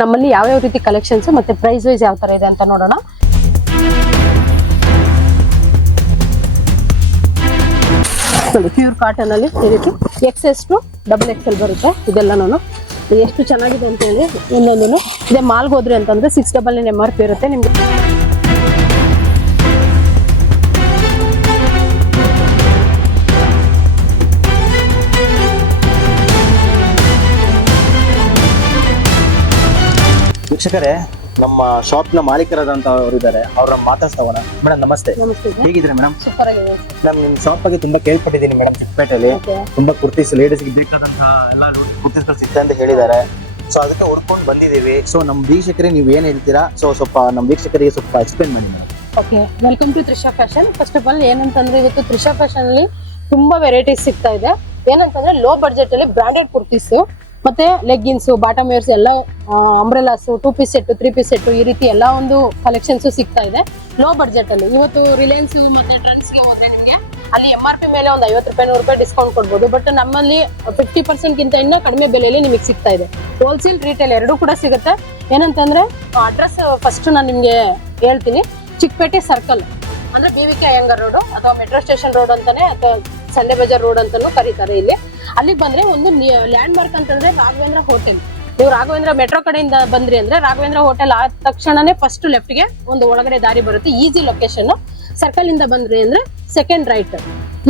ನಮ್ಮಲ್ಲಿ ಯಾವ ಯಾವ ರೀತಿ ಕಲೆಕ್ಷನ್ಸ್ ಮತ್ತೆ ಪ್ರೈಸ್ ವೈಸ್ ಯಾವ ತರ ಇದೆ ಅಂತ ನೋಡೋಣ. ನೋಡಿ ಪ್ಯೂರ್ ಕಾಟನ್ ಅಲ್ಲಿ ಈ ರೀತಿ XS ಟು XXL ಬರುತ್ತೆ. ಇದೆಲ್ಲ ನಾನು ಎಷ್ಟು ಚೆನ್ನಾಗಿದೆ ಅಂತ ಹೇಳಿ ಇನ್ನೊಂದು ಇದೆ ಮಾಲ್ಗೆ ಹೋದ್ರಿ ಅಂತಂದ್ರೆ 699 MRP ಇರುತ್ತೆ ನಿಮ್ಗೆ. ವೀಕ್ಷಕರೇ, ನಮ್ಮ ಶಾಪ್ ನ ಮಾಲೀಕರಾದಂತ ಅವರು ಇದ್ದಾರೆ, ಅವ್ರನ್ನ ಮಾತಾಡ್ತಾವಣ. ಮೇಡಮ್ ನಮಸ್ತೆ. ಹೇಗಿದ್ರೆ ಮೇಡಮ್? ಸೂಪರ್ ಆಗಿದೆ. ನಾನು ನಿಮ್ ಶಾಪ್ ಬಗ್ಗೆ ತುಂಬಾ ಕೇಳ್ಪಟ್ಟಿದ್ದೀನಿ ಮೇಡಮ್. ಚಿಕ್ಕಪೇಟೆಯಲ್ಲಿ ತುಂಬಾ ಕುರ್ತೀಸ್, ಲೇಡೀಸ್ಗೆ ಬೇಕಾದಂತಹ ಎಲ್ಲ ಕುರ್ತೀಸ್ಗಳು ಸಿಗ್ತಾ ಅಂತ ಹೇಳಿದ್ದಾರೆ. ಸೊ ಅದಕ್ಕೆ ಹುಡ್ಕೊಂಡು ಬಂದಿದ್ದೀವಿ. ಸೊ ನಮ್ಮ ವೀಕ್ಷಕರಿಗೆ ನೀವು ಏನ್ ಹೇಳ್ತೀರಾ? ಸೊ ಸ್ವಲ್ಪ ನಮ್ಮ ವೀಕ್ಷಕರಿಗೆ ಸ್ವಲ್ಪ ಎಕ್ಸ್ಪ್ಲೇನ್ ಮಾಡಿ madam. Okay, welcome to Trisha fashion. First of all ಏನಂತಂದ್ರೆ ಇವತ್ತು ತ್ರಿಷಾ ಫ್ಯಾಷನ್ ಅಲ್ಲಿ ತುಂಬಾ ವೆರೈಟೀಸ್ ಸಿಗ್ತಾ ಇದೆ. ಏನಂತಂದ್ರೆ ಲೋ ಬಡ್ಜೆಟ್ ಅಲ್ಲಿ ಬ್ರಾಂಡೆಡ್ ಕುರ್ತೀಸ್ ಮತ್ತೆ ಲೆಗ್ಗಿನ್ಸ್, ಬಾಟಮ್ ವೇರ್ಸ್ ಎಲ್ಲ, umbrellas, 2 piece set, 3 piece set, ಈ ರೀತಿ ಎಲ್ಲ ಒಂದು ಕಲೆಕ್ಷನ್ಸ್ ಸಿಗ್ತಾ ಇದೆ ಲೋ ಬಡ್ಜೆಟ್ ಅಲ್ಲಿ. ಇವತ್ತು ರಿಲಯನ್ಸ್ ಮತ್ತೆ ಟ್ರೆಂಡ್ಸ್ ಗೆ ಹೋದ್ರೆ ನಿಮ್ಗೆ ಅಲ್ಲಿ MRP ಮೇಲೆ ಒಂದು 50 ರೂಪಾಯಿ 100 ರೂಪಾಯಿ ಡಿಸ್ಕೌಂಟ್ ಕೊಡ್ಬೋದು. ಬಟ್ ನಮ್ಮಲ್ಲಿ 50% ಗಿಂತ ಇನ್ನೂ ಕಡಿಮೆ ಬೆಲೆಯಲ್ಲಿ ನಿಮಗೆ ಸಿಗ್ತಾ ಇದೆ. ಹೋಲ್ಸೇಲ್ ರಿಟೇಲ್ ಎರಡೂ ಕೂಡ ಸಿಗುತ್ತೆ. ಏನಂತಂದ್ರೆ ಅಡ್ರೆಸ್ ಫಸ್ಟ್ ನಾನು ನಿಮ್ಗೆ ಹೇಳ್ತೀನಿ. ಚಿಕ್ಕಪೇಟೆ ಸರ್ಕಲ್ ಅಂದ್ರೆ BVK ಅಯ್ಯಂಗಾರ್ ರೋಡ್ ಅಥವಾ ಮೆಟ್ರೋ ಸ್ಟೇಷನ್ ರೋಡ್ ಅಂತಾನೆ ಅಥವಾ ಸಂಡೆ ಬಜಾರ್ ರೋಡ್ ಅಂತಾನು ಕರೀತಾರೆ. ಇಲ್ಲಿ ಅಲ್ಲಿಗೆ ಬಂದ್ರೆ ಒಂದು ಲ್ಯಾಂಡ್ ಮಾರ್ಕ್ ಅಂತಂದ್ರೆ ರಾಘವೇಂದ್ರ ಹೋಟೆಲ್. ನೀವು ರಾಘವೇಂದ್ರ ಮೆಟ್ರೋ ಕಡೆಯಿಂದ ಬಂದ್ರಿ ಅಂದ್ರೆ ರಾಘವೇಂದ್ರ ಹೋಟೆಲ್ ಆದ ತಕ್ಷಣನೇ ಫಸ್ಟ್ ಲೆಫ್ಟ್ ಗೆ ಒಂದು ಒಳಗಡೆ ದಾರಿ ಬರುತ್ತೆ. Easy location. ಸರ್ಕಲ್ ಇಂದ ಬಂದ್ರಿ ಅಂದ್ರೆ ಸೆಕೆಂಡ್ ರೈಟ್.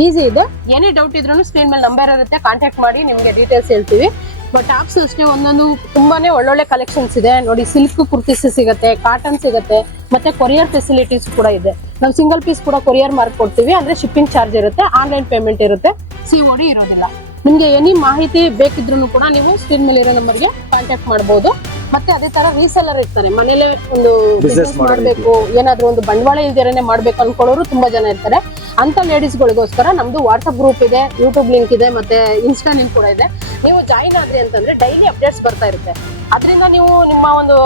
ಈಸಿ ಇದೆ. ಏನೇ ಡೌಟ್ ಇದ್ರೂ ಸ್ಕ್ರೀನ್ ಮೇಲೆ ನಂಬರ್ ಇರುತ್ತೆ, ಕಾಂಟ್ಯಾಕ್ಟ್ ಮಾಡಿ ನಿಮ್ಗೆ ಡೀಟೇಲ್ಸ್ ಹೇಳ್ತೀವಿ. ಬಟ್ ಟಾಪ್ಸ್ ಅಷ್ಟೇ ಒಂದೊಂದು ತುಂಬಾನೇ ಒಳ್ಳೊಳ್ಳೆ ಕಲೆಕ್ಷನ್ಸ್ ಇದೆ ನೋಡಿ. ಸಿಲ್ಕ್ ಕುರ್ತೀಸ್ ಸಿಗುತ್ತೆ, ಕಾಟನ್ ಸಿಗುತ್ತೆ, ಮತ್ತೆ ಕೊರಿಯರ್ ಫೆಸಿಲಿಟೀಸ್ ಕೂಡ ಇದೆ. ನಾವು ಸಿಂಗಲ್ ಪೀಸ್ ಕೂಡ ಕೊರಿಯರ್ ಮಾಡ್ಕೊಡ್ತೀವಿ. ಅಂದ್ರೆ ಶಿಪ್ಪಿಂಗ್ ಚಾರ್ಜ್ ಇರುತ್ತೆ, ಆನ್ಲೈನ್ ಪೇಮೆಂಟ್ ಇರುತ್ತೆ, COD ಇರೋದಿಲ್ಲ. ನಿಮ್ಗೆ ಎನಿ ಮಾಹಿತಿ ಬೇಕಿದ್ರು ಕೂಡ ನೀವು ಸ್ಕ್ರೀನ್ ಮೇಲೆ ಇರೋ ನಂಬರ್ಗೆ ಕಾಂಟ್ಯಾಕ್ಟ್ ಮಾಡಬಹುದು. ಮತ್ತೆ ಅದೇ ತರ ರೀಸೆಲ್ಲರ್ ಇರ್ತಾರೆ, ಮನೇಲೆ ಒಂದು ಬಿಸ್ನೆಸ್ ಮಾಡ್ಬೇಕು, ಏನಾದ್ರೂ ಒಂದು ಬಂಡವಾಳ ಇಲ್ದೇನೆ ಮಾಡ್ಬೇಕು ಅನ್ಕೊಳ್ಳೋರು ತುಂಬಾ ಜನ ಇರ್ತಾರೆ. ಅಂತ ಲೇಡೀಸ್ಗಳಿಗೋಸ್ಕರ ನಮ್ದು ವಾಟ್ಸ್ಆಪ್ ಗ್ರೂಪ್ ಇದೆ, ಯೂಟ್ಯೂಬ್ ಲಿಂಕ್ ಇದೆ, ಮತ್ತೆ ಇನ್ಸ್ಟಾ ಲಿಂಕ್ ಕೂಡ ಇದೆ. ನೀವು ಜಾಯಿನ್ ಆದ್ರಿ ಅಂತಂದ್ರೆ ಡೈಲಿ ಅಪ್ಡೇಟ್ಸ್ ಬರ್ತಾ ಇರುತ್ತೆ. ಅದರಿಂದ ನೀವು ನಿಮ್ಮ ಒಂದು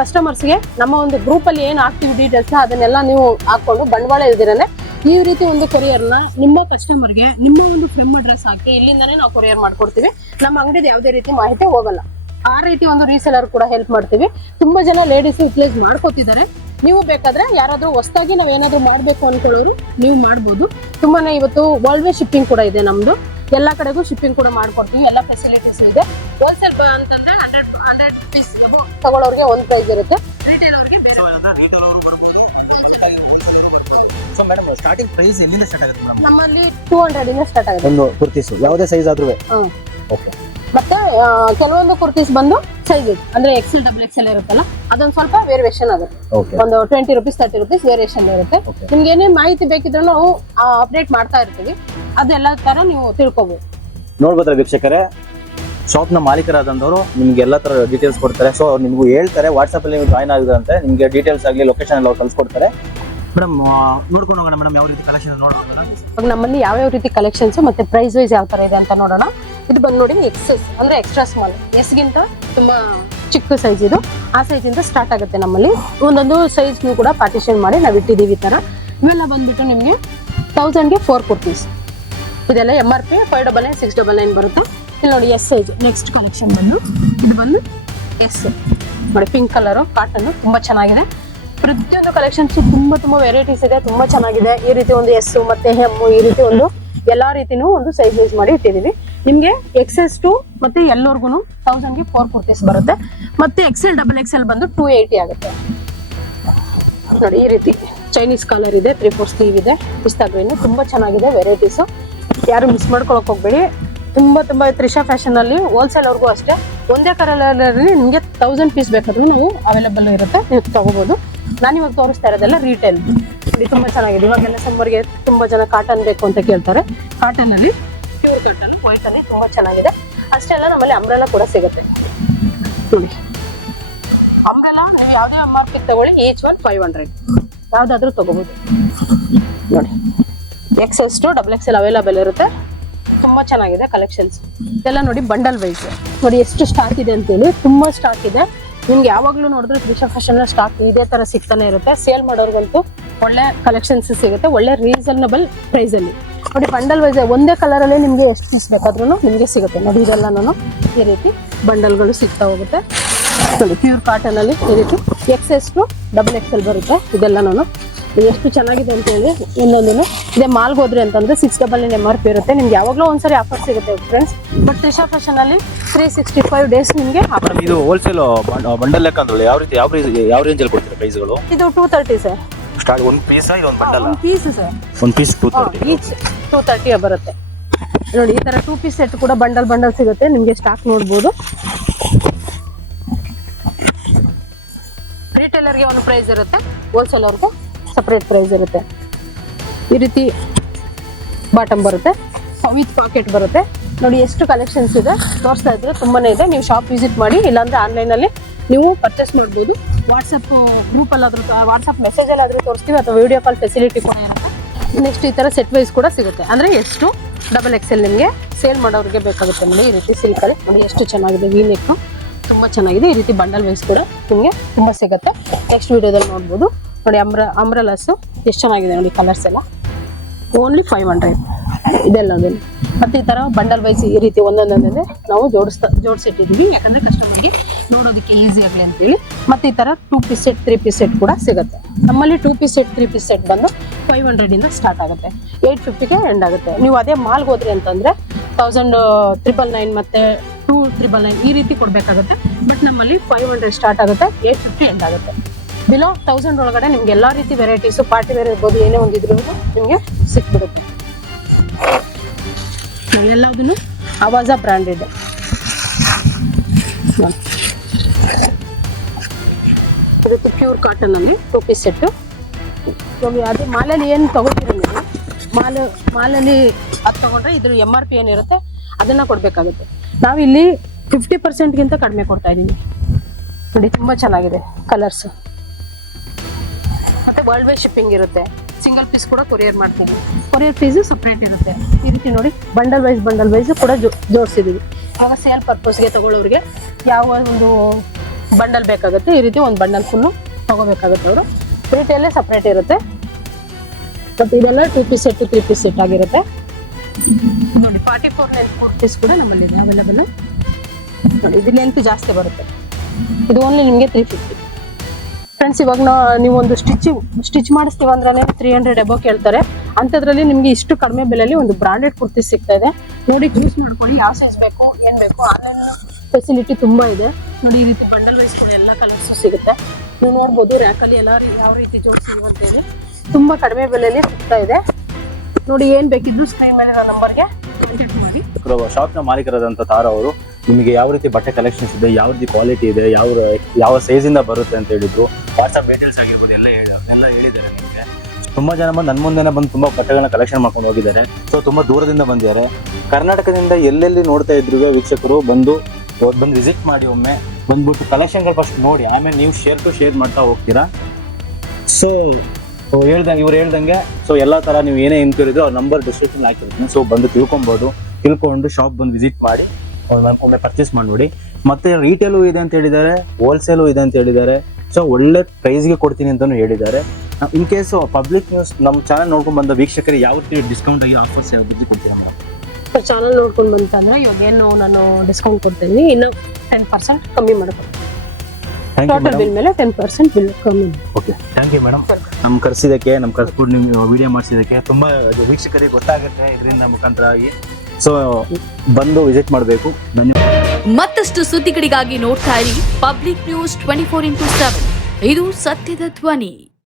ಕಸ್ಟಮರ್ಸ್ಗೆ ನಮ್ಮ ಒಂದು ಗ್ರೂಪ್ ಅಲ್ಲಿ ಏನ್ ಹಾಕ್ತಿವಿ ಡೀಟೇಲ್ಸ್ ಅದನ್ನೆಲ್ಲ ನೀವು ಹಾಕೊಂಡು ಬಂಡವಾಳ ಇಲ್ದಿರನೆ ಈ ರೀತಿ ಒಂದು ಕೊರಿಯರ್ನ ನಿಮ್ಮ ಕಸ್ಟಮರ್ಗೆ ನಿಮ್ಮ ಒಂದು ಫ್ರಮ್ ಅಡ್ರೆಸ್ ಹಾಕಿ ಇಲ್ಲಿಂದಾನೇ ನಾವು ಕೊರಿಯರ್ ಮಾಡ್ಕೊಡ್ತೀವಿ. ನಮ್ಮ ಅಂಗಡಿದ ಯಾವುದೇ ರೀತಿ ಮಾಹಿತಿ ಹೋಗಲ್ಲ. ಆ ರೀತಿ ಒಂದು ರೀಸೆಲರ್ ಕೂಡ ಹೆಲ್ಪ್ ಮಾಡ್ತೀವಿ. ತುಂಬಾ ಜನ ಲೇಡೀಸ್ ಯೂಟಿಲೈಸ್ ಮಾಡ್ಕೋತಿದ್ದಾರೆ. ನೀವು ಬೇಕಾದ್ರೆ ಯಾರಾದ್ರೂ ಹೊಸದಾಗಿ ನಾವ್ ಏನಾದ್ರು ಮಾಡ್ಬೇಕು ಅನ್ಕೊಳ್ಳೋರು ನೀವು ಮಾಡ್ಬೋದು. ತುಂಬಾನೇ ಇವತ್ತು ವರ್ಲ್ಡ್ ವೇ ಶಿಪ್ಪಿಂಗ್ ಕೂಡ ಇದೆ ನಮ್ದು. ಎಲ್ಲಾ ಕಡೆಗೂ ಶಿಪ್ಪಿಂಗ್ ಕೂಡ ಮಾಡ್ಕೊಡ್ತೀವಿ. ಎಲ್ಲ ಫೆಸಿಲಿಟೀಸ್ ಇದೆ. ಹೋಲ್ಸೇಲ್ ಅಂತಂದ್ರೆ 100 ಪೀಸ್ ತಗೊಳ್ಳೋರಿಗೆ ಒಂದು ಪ್ರೈಸ್ ಇರುತ್ತೆ, ರಿಟೇಲ್ ಅವರಿಗೆ ಬೇರೆ. ಸೊ ಮೇಡಮ್, ಸ್ಟಾರ್ಟಿಂಗ್ ಪ್ರೈಸ್ ಎಲ್ಲಿಂದ ಸ್ಟಾರ್ಟ್ ಆಗುತ್ತೆ ಮೇಡಮ್? ನಮ್ಮಲ್ಲಿ 200 ಇಂದ ಸ್ಟಾರ್ಟ್ ಆಗುತ್ತೆ ಒಂದು ಕುರ್ತೀಸ್, ಯಾವುದೇ ಸೈಜ್ ಆದ್ರೂ. ಓಕೆ. ಮತ್ತೆ ಕೆಲವೊಂದು ಕುರ್ತೀಸ್ ಬಂದು ಸೈಜ್ ಅಂದ್ರೆ XL XXL ಇರುತ್ತಲ್ಲ, ಅದೊಂದು ಸ್ವಲ್ಪ ವೇರಿಯೇಷನ್ ಆಗುತ್ತೆ. ಒಂದು 20 ರೂಪೀಸ್ 30 ರೂಪೀಸ್ ವೇರಿಯೇಷನ್ ಇರುತ್ತೆ. ನಿಮ್ಗೆ ಏನೇ ಮಾಹಿತಿ ಬೇಕಿದ್ರು ನಾವು ಅಪ್ಡೇಟ್ ಮಾಡ್ತಾ ಇರ್ತೀವಿ. ಅದೆಲ್ಲ ತರ ನೀವು ತಿಳ್ಕೊಬಹುದು. ನೋಡ್ಬೋದ್ರ ವೀಕ್ಷಕರೇ, ಶಾಪ್ ನ ಮಾಲೀಕರಾದಂತವರು ನಿಮ್ಗೆ ಎಲ್ಲಾ ತರ ಡೀಟೇಲ್ಸ್ ಕೊಡ್ತಾರೆ. ಸೊ ನಿಮ್ಗೂ ಹೇಳ್ತಾರೆ ವಾಟ್ಸ್ಆಪ್ ಅಲ್ಲಿ ನೀವು ಜಾಯ್ನ್ ಆಗಿದಂತೆ ನಿಮ್ಗೆ ಡೀಟೇಲ್ಸ್ ಆಗಲಿ ಲೊಕೇಶನ್ ಎಲ್ಲ ಕಳ್ಸಿಕೊಡ್ತಾರೆ. ಮೇಡಮ್ ನೋಡ್ಕೊಂಡು ಹೋಗೋಣ ಮೇಡಮ್, ಯಾವ ರೀತಿ ಕಲೆಕ್ಷನ್ ನೋಡೋಣ. ನಮ್ಮಲ್ಲಿ ಯಾವ ಯಾವ ರೀತಿ ಕಲೆಕ್ಷನ್ಸ್ ಮತ್ತೆ ಪ್ರೈಸ್ ವೈಸ್ ಯಾವ ತರ ಇದೆ ಅಂತ ನೋಡೋಣ. ಇದು ಬಂದು ನೋಡಿ XS ಅಂದ್ರೆ ಎಕ್ಸ್ಟ್ರಾ ಸ್ಮಾಲ್. S ಗಿಂತ ತುಂಬಾ ಚಿಕ್ಕ ಸೈಜ್ ಇದು. ಆ ಸೈಜ್ ಇಂದ ಸ್ಟಾರ್ಟ್ ಆಗುತ್ತೆ ನಮ್ಮಲ್ಲಿ. ಒಂದೊಂದು ಸೈಜ್ ಕೂಡ ಪಾರ್ಟಿಷನ್ ಮಾಡಿ ನಾವು ಇಟ್ಟಿದ್ದೀವಿ. ಈ ತರ ಇವೆಲ್ಲ ಬಂದ್ಬಿಟ್ಟು ನಿಮಗೆ 1000ಗೆ 4 ಕುರ್ತೀಸ್. ಇದೆಲ್ಲ MRP 599 699 ಬರುತ್ತೆ. ಇಲ್ಲಿ ನೋಡಿ S ಸೈಜ್. ನೆಕ್ಸ್ಟ್ ಕಲೆಕ್ಷನ್ ಬಂದು ಇದು ಬಂದು S ನೋಡಿ, ಪಿಂಕ್ ಕಲರ್ ಕಾಟನ್ ತುಂಬಾ ಚೆನ್ನಾಗಿದೆ. ಪ್ರತಿಯೊಂದು ಕಲೆಕ್ಷನ್ಸ್ ತುಂಬಾ ವೆರೈಟೀಸ್ ಇದೆ, ತುಂಬಾ ಚೆನ್ನಾಗಿದೆ. ಈ ರೀತಿ ಒಂದು S ಮತ್ತೆ M ಈ ರೀತಿ ಒಂದು ಎಲ್ಲಾ ರೀತಿನೂ ಒಂದು ಸೈಜ್ ಯೂಸ್ ಮಾಡಿ ಇಟ್ಟಿದೀವಿ. ನಿಮ್ಗೆ XS ಟು ಮತ್ತೆ ಎಲ್ಲರಿಗೂ 1000ಗೆ 4 ಕುರ್ತೀಸ್ ಬರುತ್ತೆ. ಮತ್ತೆ XL XXL ಬಂದು 280 ಆಗುತ್ತೆ. ನೋಡಿ ಈ ರೀತಿ ಚೈನೀಸ್ ಕಾಲರ್ ಇದೆ, 3/4 ಸ್ಲೀವ್ ಇದೆ, ಪಿಸ್ತಾ ಗ್ರೀನ್ ತುಂಬಾ ಚೆನ್ನಾಗಿದೆ ವೆರೈಟೀಸ್. ಯಾರು ಮಿಸ್ ಮಾಡ್ಕೊಳಕ್ ಹೋಗ್ಬೇಡಿ. ತುಂಬಾ ತ್ರಿಷಾ ಫ್ಯಾಷನ್ ಅಲ್ಲಿ ಹೋಲ್ಸೇಲ್ ಅವ್ರಿಗೂ ಅಷ್ಟೇ ಒಂದೇ ಕಲರ್ ನಿಮ್ಗೆ 1000 ಪೀಸ್ ಬೇಕಾದ್ರೂ ನಾವು ಅವೈಲೇಬಲ್ ಇರುತ್ತೆ, ನೀವು ತಗೋಬಹುದು. ನಾನು ಇವಾಗ ತೋರಿಸ್ತಾ ಇರೋದೆಲ್ಲ ರಿಟೇಲ್. ತುಂಬಾ ಚೆನ್ನಾಗಿದೆ. ಇವಾಗೆಲ್ಲ ಸಮ್ಮರ್ಗೆ ತುಂಬಾ ಜನ ಕಾಟನ್ ಬೇಕು ಅಂತ ಕೇಳ್ತಾರೆ. ಕಾಟನ್ ಅಲ್ಲಿ ಪ್ಯೂರ್ ಕಾಟನ್ ವೈಟ್ ಅಲ್ಲಿ ತುಂಬಾ ಚೆನ್ನಾಗಿದೆ. ಅಷ್ಟೇ ಅಲ್ಲ, ನಮ್ಮಲ್ಲಿ ಅಂಬ್ರೆಲಾ ಕೂಡ ಸಿಗುತ್ತೆ ನೋಡಿ. ಅಂಬ್ರೆಲಾ ನೀವು ಯಾವ್ದೇ ಮಾರ್ಕೆಟ್ ತಗೊಳ್ಳಿ, ಈಚ್ ಒನ್ 500 ಯಾವ್ದಾದ್ರು ತಗೋಬಹುದು ನೋಡಿ. XS ಟು XXL ಅವೈಲೇಬಲ್ ಇರುತ್ತೆ. ತುಂಬಾ ಚೆನ್ನಾಗಿದೆ ಕಲೆಕ್ಷನ್ಸ್ ಎಲ್ಲ ನೋಡಿ. ಬಂಡಲ್ ವೈಸ್ ನೋಡಿ ಎಷ್ಟು ಸ್ಟಾಕ್ ಇದೆ ಅಂತೇಳಿ. ತುಂಬಾ ಸ್ಟಾಕ್ ಇದೆ. ನಿಮ್ಗೆ ಯಾವಾಗ್ಲೂ ನೋಡಿದ್ರೆ ತ್ರಿಷಾ ಫ್ಯಾಷನ್ ಸ್ಟಾಕ್ ಇದೇ ತರ ಸಿಗ್ತಾನೆ ಇರುತ್ತೆ. ಸೇಲ್ ಮಾಡೋರ್ಗಂತೂ ಒಳ್ಳೆ ಕಲೆಕ್ಷನ್ಸ್ ಸಿಗುತ್ತೆ, ಒಳ್ಳೆ ರೀಸನಬಲ್ ಪ್ರೈಸ್ ಅಲ್ಲಿ ನೋಡಿ. ಬಂಡಲ್ ವೈಸ್ ಒಂದೇ ಕಲರ್ ಅಲ್ಲಿ ನಿಮ್ಗೆ ಎಷ್ಟು ಪೀಸ್ ಬೇಕಾದ್ರೂ ನಿಮ್ಗೆ ಸಿಗುತ್ತೆ ನೋಡಿ. ಇದೆಲ್ಲ ನಾನು ಈ ರೀತಿ ಬಂಡಲ್ಗಳು ಸಿಗ್ತಾ ಹೋಗುತ್ತೆ. ನೋಡಿ ಪ್ಯೂರ್ ಕಾಟನ್ ಅಲ್ಲಿ ಈ ರೀತಿ XS ಟು XXL ಬರುತ್ತೆ ಇದೆಲ್ಲ. ನಾನು ಎಷ್ಟು ಚೆನ್ನಾಗಿದೆ ಅಂತ ಹೇಳಿ ಇನ್ನೊಂದು ಇದೇ ಮಾಲ್ಗೆ ಹೋದ್ರಿ ಅಂತಂದ್ರೆ 699 MRP ಇರುತ್ತೆ. ನಿಮ್ಗೆ ಯಾವಾಗಲೂ ಒಂದ್ಸರಿ ಆಫರ್ ಸಿಗುತ್ತೆ ಫ್ರೆಂಡ್ಸ್. ಬಟ್ ತ್ರಿಷಾ ಫ್ಯಾಷನ್ ಅಲ್ಲಿ 365 ಡೇಸ್ ನಿಮಗೆ ಆಫರ್. ಇದು ಹೋಲ್ಸೇಲ್ ಬಂಡಲ್ ಲೆಕ್ಕ ಅಂದ್ರೆ ಯಾವ ರೀತಿ ಯಾವ ರೇಂಜ್ ಅಲ್ಲಿ ಕೊಡ್ತೀರಾ ಪ್ರೈಸ್ಗಳು? ಇದು 230 ಸರ್. ಸ್ಟಾರ್ಟ್ ಒಂದು ಪೀಸ್ ಇದು ಒಂದು ಬಂಡಲ್ ಒಂದು ಪೀಸ್ ಸರ್, ಒಂದು ಪೀಸ್ 230 ಈಚ್ 230 ಬರುತ್ತೆ. ನೋಡಿ ಈ ತರ 2 ಪೀಸ್ ಸೆಟ್ ಕೂಡ ಬಂಡಲ್ ಸಿಗುತ್ತೆ ನಿಮಗೆ. ಸ್ಟಾಕ್ ನೋಡ್ಬೋದು. ರಿಟೇಲರ್ಗೆ ಒಂದು ಪ್ರೈಸ್ ಇರುತ್ತೆ, ಹೋಲ್ಸೇಲ್ ಅವ್ರಿಗೆ ಸಪರೇಟ್ ಪ್ರೈಸ್ ಇರುತ್ತೆ. ಈ ರೀತಿ ಬಾಟಮ್ ಬರುತ್ತೆ, ವಿತ್ ಪಾಕೆಟ್ ಬರುತ್ತೆ. ನೋಡಿ ಎಷ್ಟು ಕಲೆಕ್ಷನ್ಸ್ ಇದೆ, ತೋರಿಸ್ತಾ ಇದ್ರೆ ತುಂಬಾನೇ ಇದೆ. ನೀವು ಶಾಪ್ ವಿಸಿಟ್ ಮಾಡಿ, ಇಲ್ಲಾಂದ್ರೆ ಆನ್ಲೈನ್ ಅಲ್ಲಿ ನೀವು ಪರ್ಚೇಸ್ ಮಾಡ್ಬೋದು. ವಾಟ್ಸಪ್ ಗ್ರೂಪ್ ಅಲ್ಲಾದ್ರೂ, ವಾಟ್ಸಪ್ ಮೆಸೇಜ್ ಅಲ್ಲಾದ್ರೂ ತೋರಿಸ್ತೀವಿ, ಅಥವಾ ವಿಡಿಯೋ ಕಾಲ್ ಫೆಸಿಲಿಟಿ ಕೂಡ ಇರುತ್ತೆ. ನೆಕ್ಸ್ಟ್ ಈ ತರ ಸೆಟ್ ವೈಸ್ ಕೂಡ ಸಿಗುತ್ತೆ, ಅಂದ್ರೆ ಎಷ್ಟು XXL ನಿಮಗೆ ಸೇಲ್ ಮಾಡೋರಿಗೆ ಬೇಕಾಗುತ್ತೆ. ನೋಡಿ ಈ ರೀತಿ ಸಿಲ್ಕಲ್ಲಿ ನೋಡಿ ಎಷ್ಟು ಚೆನ್ನಾಗಿದೆ, ವಿ ನೆಕ್ ತುಂಬಾ ಚೆನ್ನಾಗಿದೆ. ಈ ರೀತಿ ಬಂಡಲ್ ವೈಸ್ ಕೂಡ ನಿಮಗೆ ತುಂಬಾ ಸಿಗುತ್ತೆ. ನೆಕ್ಸ್ಟ್ ವಿಡಿಯೋದಲ್ಲಿ ನೋಡ್ಬೋದು. ನೋಡಿ ಅಂಬ್ರಲಾಸ್ ಎಷ್ಟು ಚೆನ್ನಾಗಿದೆ ನೋಡಿ, ಕಲರ್ಸ್ ಎಲ್ಲ ಓನ್ಲಿ 500 ಇದೆಲ್ಲ. ಮತ್ತೆ ಈ ತರ ಬಂಡಲ್ ವೈಸ್ ಈ ರೀತಿ ಒಂದೊಂದೊಂದೇ ನಾವು ಜೋಡಿಸಿಟ್ಟಿದ್ದೀವಿ, ಯಾಕಂದ್ರೆ ಕಸ್ಟಮರ್ಗೆ ನೋಡೋದಕ್ಕೆ ಈಸಿ ಆಗಲಿ ಅಂತ ಹೇಳಿ. ಮತ್ತೆ ಈ ತರ 2 ಪೀಸ್ ಸೆಟ್ 3 ಪೀಸ್ ಸೆಟ್ ಕೂಡ ಸಿಗುತ್ತೆ ನಮ್ಮಲ್ಲಿ. 2 ಪೀಸ್ ಸೆಟ್ 3 ಪೀಸ್ ಸೆಟ್ ಬಂದು 500 ಇಂದ ಸ್ಟಾರ್ಟ್ ಆಗುತ್ತೆ, 850ಗೆ ಎಂಡ್ ಆಗುತ್ತೆ. ನೀವು ಅದೇ ಮಾಲ್ಗೆ ಹೋದ್ರಿ ಅಂತಂದ್ರೆ 1999 ಮತ್ತೆ 2999 ಈ ರೀತಿ ಕೊಡ್ಬೇಕಾಗುತ್ತೆ. ಬಟ್ ನಮ್ಮಲ್ಲಿ 500 ಸ್ಟಾರ್ಟ್ ಆಗುತ್ತೆ, 850 ಎಂಡ್ ಆಗುತ್ತೆ. ಬಿಲೋ 1000 ಒಳಗಡೆ ನಿಮ್ಗೆ ಎಲ್ಲಾ ರೀತಿ ವೆರೈಟೀಸ್, ಪಾರ್ಟಿ ವೇರ್ ಇರ್ಬೋದು, ಏನೇ ಒಂದಿದ್ರು ನಿಮ್ಗೆ ಸಿಕ್ಬಿಡುತ್ತೆ. ಎಲ್ಲದನ್ನು ಅವಾಜ ಬ್ರ್ಯಾಂಡ್ ಇದೆ. ಇದಕ್ಕೆ ಪ್ಯೂರ್ ಕಾಟನ್ ಅಲ್ಲಿ 2 ಪೀಸ್ ಸೆಟ್. ಅದೇ ಮಾಲಲ್ಲಿ ಏನು ತಗೋತೀರ ನೀವು, ಮಾಲಲ್ಲಿ ಅದು ತಗೊಂಡ್ರೆ ಇದ್ರ MRP ಏನಿರುತ್ತೆ ಅದನ್ನ ಕೊಡ್ಬೇಕಾಗುತ್ತೆ. ನಾವಿಲ್ಲಿ 50%ಗಿಂತ ಕಡಿಮೆ ಕೊಡ್ತಾ ಇದೀವಿ. ನೋಡಿ ತುಂಬಾ ಚೆನ್ನಾಗಿದೆ ಕಲರ್ಸ್. ಮತ್ತೆ ವರ್ಲ್ಡ್ ವೈಡ್ ಶಿಪ್ಪಿಂಗ್ ಇರುತ್ತೆ. ಸಿಂಗಲ್ ಪೀಸ್ ಕೂಡ ಕೊರಿಯರ್ ಮಾಡ್ತೀವಿ, ಕೊರಿಯರ್ ಫೀಸು ಸಪ್ರೇಟ್ ಇರುತ್ತೆ. ಈ ರೀತಿ ನೋಡಿ ಬಂಡಲ್ ವೈಸ್ ಕೂಡ ಜೋಡಿಸಿದೀವಿ. ಆಗ ಸೇಲ್ ಪರ್ಪಸ್ಗೆ ತಗೊಳ್ಳೋರಿಗೆ ಯಾವ ಒಂದು ಬಂಡಲ್ ಬೇಕಾಗುತ್ತೆ, ಈ ರೀತಿ ಒಂದು ಬಂಡಲ್ ಫುಲ್ಲು ತಗೋಬೇಕಾಗುತ್ತೆ. ಅವರು ರೇಟಲ್ಲೇ ಸಪ್ರೇಟ್ ಇರುತ್ತೆ. ಮತ್ತು ಇದೆಲ್ಲ 2 ಪೀಸ್ ಸೆಟ್ 3 ಪೀಸ್ ಸೆಟ್ ಆಗಿರುತ್ತೆ. ನೋಡಿ 44 ಲೆಂತ್ ಕುರ್ತೀಸ್ ಕೂಡ ನಮ್ಮಲ್ಲಿದೆ ಅವೈಲೇಬಲ್. ನೋಡಿ ಇದು ಲೆಂತ್ ಜಾಸ್ತಿ ಬರುತ್ತೆ. ಇದು ಓನ್ಲಿ ನಿಮಗೆ 350 ಫ್ರೆಂಡ್ಸ್. ಇವಾಗ ನೀವು ಒಂದು ಸ್ಟಿಚ್ ಮಾಡಿಸ್ತೀವಿ ಅಂದ್ರೆ 300 ಎಬೋ ಕೇಳ್ತಾರೆ. ಅಂಥದ್ರಲ್ಲಿ ನಿಮಗೆ ಇಷ್ಟು ಕಡಿಮೆ ಬೆಲೆಯಲ್ಲಿ ಒಂದು ಬ್ರಾಂಡೆಡ್ ಕುರ್ತಿ ಸಿಗ್ತಾ ಇದೆ. ನೋಡಿ ಚೂಸ್ ಮಾಡ್ಕೊಳ್ಳಿ, ಯಾವ ಸೈಜ್ ಬೇಕು ಏನು ಬೇಕು. ಆನ್ಲೈನ್ ಫೆಸಿಲಿಟಿ ತುಂಬ ಇದೆ. ನೋಡಿ ಈ ರೀತಿ ಬಂಡಲ್ ವೈಸ್ ಕೂಡ ಎಲ್ಲ ಕಲರ್ಸು ಸಿಗುತ್ತೆ. ನೀವು ನೋಡ್ಬೋದು ರ್ಯಾಕಲ್ಲಿ ಎಲ್ಲ ಯಾವ ರೀತಿ ಜೋಡಿಸಿದ್ವಿ ಅಂತೇಳಿ ತುಂಬ ಕಡಿಮೆ ಬೆಲೆಯಲ್ಲಿ ಸಿಗ್ತಾ ಇದೆ. ನೋಡಿ ಏನು ಬೇಕಿದ್ರು ಸ್ಕ್ರೀನ್ ಮೇಲೆ ನಂಬರ್ಗೆ ಕಾಂಟ್ಯಾಕ್ಟ್ ಮಾಡಿ. ಶಾಪ್ನ ಮಾಲೀಕರಾದಂಥ ತಾರಾ ಅವರು ನಿಮಗೆ ಯಾವ ರೀತಿ ಬಟ್ಟೆ ಕಲೆಕ್ಷನ್ಸ್ ಇದೆ, ಯಾವ ರೀತಿ ಕ್ವಾಲಿಟಿ ಇದೆ, ಯಾವ ಸೈಜಿಂದ ಬರುತ್ತೆ ಅಂತ ಹೇಳಿದ್ರು. ವಾಟ್ಸಪ್ ಡೀಟೇಲ್ಸ್ ಆಗಿರ್ಬೋದು ಎಲ್ಲ ಹೇಳಿದ್ದಾರೆ ನಿಮಗೆ. ತುಂಬ ಜನ ಬಂದು ನನ್ನ ಮುಂದೆ ಬಂದು ತುಂಬ ಬಟ್ಟೆಗಳನ್ನ ಕಲೆಕ್ಷನ್ ಮಾಡ್ಕೊಂಡು ಹೋಗಿದ್ದಾರೆ. ಸೊ ತುಂಬ ದೂರದಿಂದ ಬಂದಿದ್ದಾರೆ. ಕರ್ನಾಟಕದಿಂದ ಎಲ್ಲೆಲ್ಲಿ ನೋಡ್ತಾ ಇದ್ರು ವೀಕ್ಷಕರು ಬಂದು ವಿಸಿಟ್ ಮಾಡಿ, ಒಮ್ಮೆ ಬಂದ್ಬಿಟ್ಟು ಕಲೆಕ್ಷನ್ಗಳು ಫಸ್ಟ್ ನೋಡಿ, ಆಮೇಲೆ ನೀವು ಶೇರ್ ಮಾಡ್ತಾ ಹೋಗ್ತೀರಾ. ಸೊ ಇವ್ರು ಹೇಳ್ದಂಗೆ ಸೊ ಎಲ್ಲ ಥರ ನೀವು ಏನೇ ಇನ್ಕ್ವೈರಿ ಅವ್ರ ನಂಬರ್ ಡಿಸ್ಕ್ರಿಪ್ಷನ್ ಹಾಕಿರ್ತೀನಿ. ಸೊ ಬಂದು ತಿಳ್ಕೊಂಡು ಶಾಪ್ ಬಂದು ವಿಸಿಟ್ ಮಾಡಿ ಒಮ್ಮೆ ಪರ್ಚೇಸ್ ಮಾಡಿಬಿಡಿ. ಮತ್ತೆ ರಿಟೇಲು ಇದೆ ಅಂತ ಹೇಳಿದ್ದಾರೆ, ಹೋಲ್ಸೇಲು ಇದೆ ಅಂತ ಹೇಳಿದ್ದಾರೆ. ಸೊ ಒಳ್ಳೆ ಪ್ರೈಸ್ಗೆ ಕೊಡ್ತೀನಿ ಅಂತಲೂ ಹೇಳಿದ್ದಾರೆ. ಇನ್ ಕೇಸ್ ಪಬ್ಲಿಕ್ ನ್ಯೂಸ್ ನಮ್ಮ ಚಾನಲ್ ನೋಡ್ಕೊಂಡು ಬಂದ ವೀಕ್ಷಕರಿಗೆ ಯಾವ ರೀತಿ ಡಿಸ್ಕೌಂಟ್ ಆಗಿ ಆಫರ್ಸ್ ಯಾವ ರೀತಿ ಕೊಡ್ತೀರಾ ಮೇಡಮ್? ಚಾನಲ್ ನೋಡ್ಕೊಂಡು ಬಂತಂದ್ರೆ ಇವಾಗ ಏನು ನಾನು ಡಿಸ್ಕೌಂಟ್ ಕೊಡ್ತೀನಿ, ಇನ್ನು 10% ಕಮ್ಮಿ ಮಾಡ್ಕೊಡ್ತೀನಿ. ಟೋಟಲ್ ಬಿಲ್ ಮೇಲೆ 10% ಬಿಲ್ ಕಮ್ಮಿ. Okay, thank you madam. ನಮ್ಗೆ ಕರೆಸಿದ್ದಕ್ಕೆ, ಕರೆಸ್ಬಿಟ್ಟು ನೀವು ವಿಡಿಯೋ ಮಾಡಿಸಿದ್ದಕ್ಕೆ ತುಂಬ ವೀಕ್ಷಕರಿಗೆ ಗೊತ್ತಾಗುತ್ತೆ ಇದರಿಂದ ಮುಖಾಂತರ ಆಗಿ. ಸೊ ಬಂದು ವಿಸಿಟ್ ಮಾಡಬೇಕು. ಮತ್ತಷ್ಟು ಸುದ್ದಿಗಳಿಗಾಗಿ ನೋಡ್ತಾ ಇರಿ ಪಬ್ಲಿಕ್ ನ್ಯೂಸ್ 24x7. ಇದು ಸತ್ಯದ ಧ್ವನಿ.